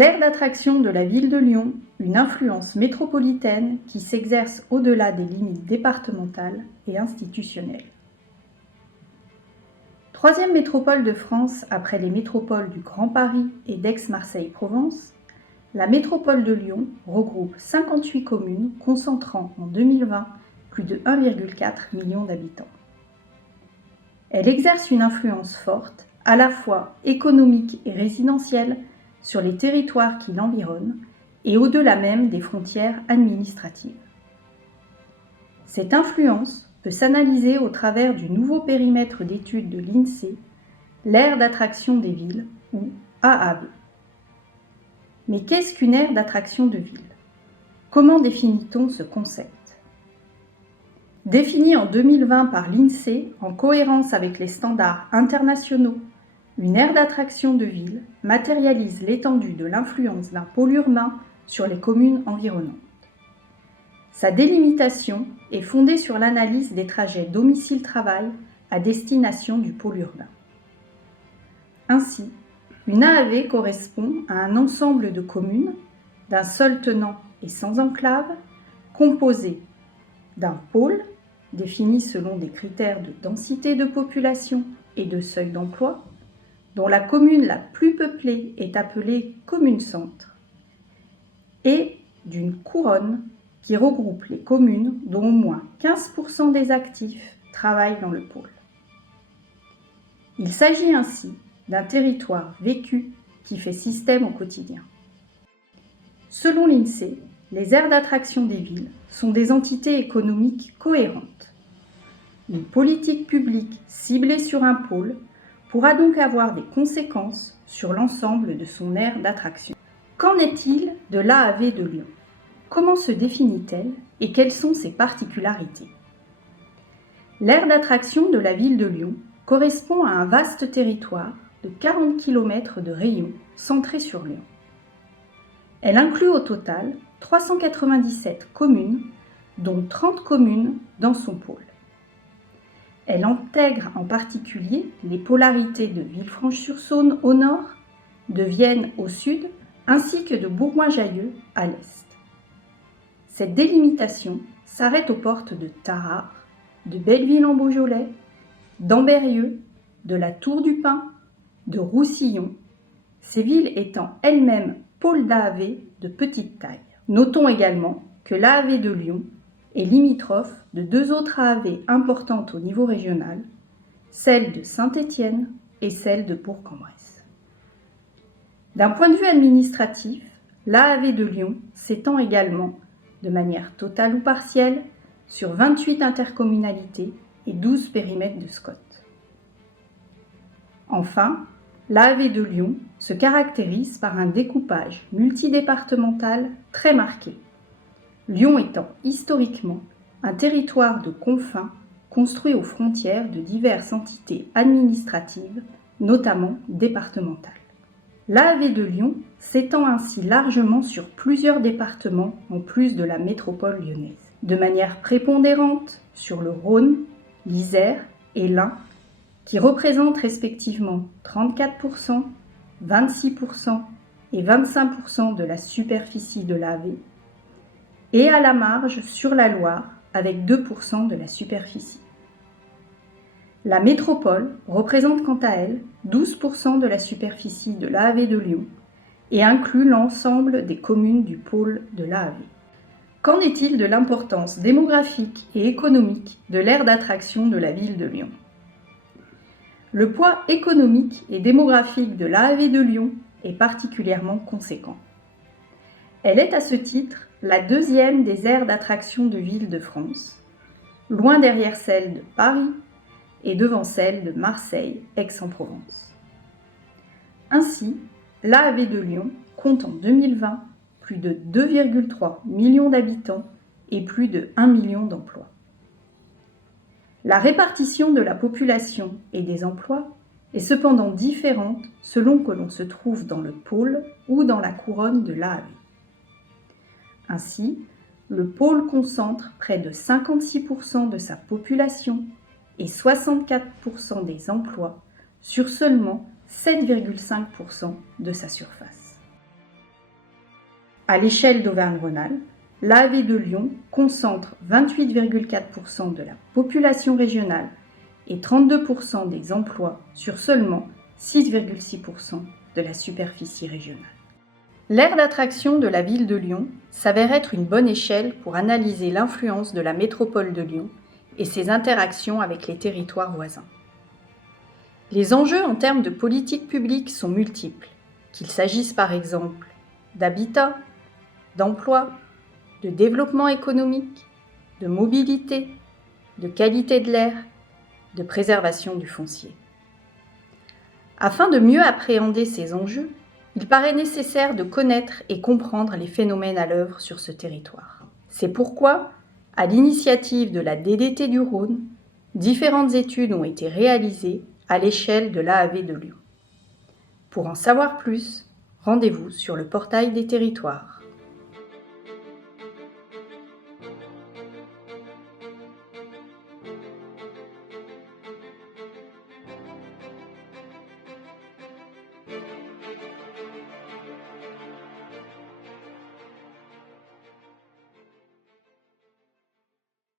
L'aire d'attraction de la ville de Lyon, une influence métropolitaine qui s'exerce au-delà des limites départementales et institutionnelles. Troisième métropole de France après les métropoles du Grand Paris et d'Aix-Marseille-Provence, la métropole de Lyon regroupe 58 communes concentrant en 2020 plus de 1,4 million d'habitants. Elle exerce une influence forte, à la fois économique et résidentielle, sur les territoires qui l'environnent et au-delà même des frontières administratives. Cette influence peut s'analyser au travers du nouveau périmètre d'étude de l'INSEE, l'aire d'attraction des villes, ou AAV. Mais qu'est-ce qu'une aire d'attraction de ville? Comment définit-on ce concept? Défini en 2020 par l'INSEE en cohérence avec les standards internationaux, une aire d'attraction de ville matérialise l'étendue de l'influence d'un pôle urbain sur les communes environnantes. Sa délimitation est fondée sur l'analyse des trajets domicile-travail à destination du pôle urbain. Ainsi, une AAV correspond à un ensemble de communes, d'un seul tenant et sans enclave, composé d'un pôle, défini selon des critères de densité de population et de seuil d'emploi, dont la commune la plus peuplée est appelée commune-centre, et d'une couronne qui regroupe les communes dont au moins 15% des actifs travaillent dans le pôle. Il s'agit ainsi d'un territoire vécu qui fait système au quotidien. Selon l'INSEE, les aires d'attraction des villes sont des entités économiques cohérentes. Une politique publique ciblée sur un pôle pourra donc avoir des conséquences sur l'ensemble de son aire d'attraction. Qu'en est-il de l'AAV de Lyon? Comment se définit-elle et quelles sont ses particularités? L'aire d'attraction de la ville de Lyon correspond à un vaste territoire de 40 km de rayon centré sur Lyon. Elle inclut au total 397 communes, dont 30 communes dans son pôle. Elle intègre en particulier les polarités de Villefranche-sur-Saône au nord, de Vienne au sud, ainsi que de Bourgoin-Jallieu à l'est. Cette délimitation s'arrête aux portes de Tarare, de Belleville-en-Beaujolais, d'Ambérieu, de la Tour du Pin, de Roussillon, ces villes étant elles-mêmes pôles d'AAV de petite taille. Notons également que l'AAV de Lyon est limitrophe de deux autres AAV importantes au niveau régional, celle de Saint-Étienne et celle de Bourg-en-Bresse. D'un point de vue administratif, l'AAV de Lyon s'étend également, de manière totale ou partielle, sur 28 intercommunalités et 12 périmètres de SCOT. Enfin, l'AAV de Lyon se caractérise par un découpage multidépartemental très marqué. Lyon étant historiquement un territoire de confins construit aux frontières de diverses entités administratives, notamment départementales. L'AAV de Lyon s'étend ainsi largement sur plusieurs départements en plus de la métropole lyonnaise, de manière prépondérante sur le Rhône, l'Isère et l'Ain, qui représentent respectivement 34%, 26% et 25% de la superficie de l'AAV, et à la marge sur la Loire avec 2% de la superficie. La métropole représente quant à elle 12% de la superficie de l'AAV de Lyon et inclut l'ensemble des communes du pôle de l'AAV. Qu'en est-il de l'importance démographique et économique de l'aire d'attraction de la ville de Lyon? Le poids économique et démographique de l'AAV de Lyon est particulièrement conséquent. Elle est à ce titre la deuxième des aires d'attraction de villes de France, loin derrière celle de Paris et devant celle de Marseille, Aix-en-Provence. Ainsi, l'AAV de Lyon compte en 2020 plus de 2,3 millions d'habitants et plus de 1 million d'emplois. La répartition de la population et des emplois est cependant différente selon que l'on se trouve dans le pôle ou dans la couronne de l'AAV. Ainsi, le pôle concentre près de 56% de sa population et 64% des emplois sur seulement 7,5% de sa surface. À l'échelle d'Auvergne-Rhône-Alpes, l'AAV de Lyon concentre 28,4% de la population régionale et 32% des emplois sur seulement 6,6% de la superficie régionale. L'aire d'attraction de la ville de Lyon s'avère être une bonne échelle pour analyser l'influence de la métropole de Lyon et ses interactions avec les territoires voisins. Les enjeux en termes de politique publique sont multiples, qu'il s'agisse par exemple d'habitat, d'emploi, de développement économique, de mobilité, de qualité de l'air, de préservation du foncier. Afin de mieux appréhender ces enjeux, il paraît nécessaire de connaître et comprendre les phénomènes à l'œuvre sur ce territoire. C'est pourquoi, à l'initiative de la DDT du Rhône, différentes études ont été réalisées à l'échelle de l'AAV de Lyon. Pour en savoir plus, rendez-vous sur le portail des territoires.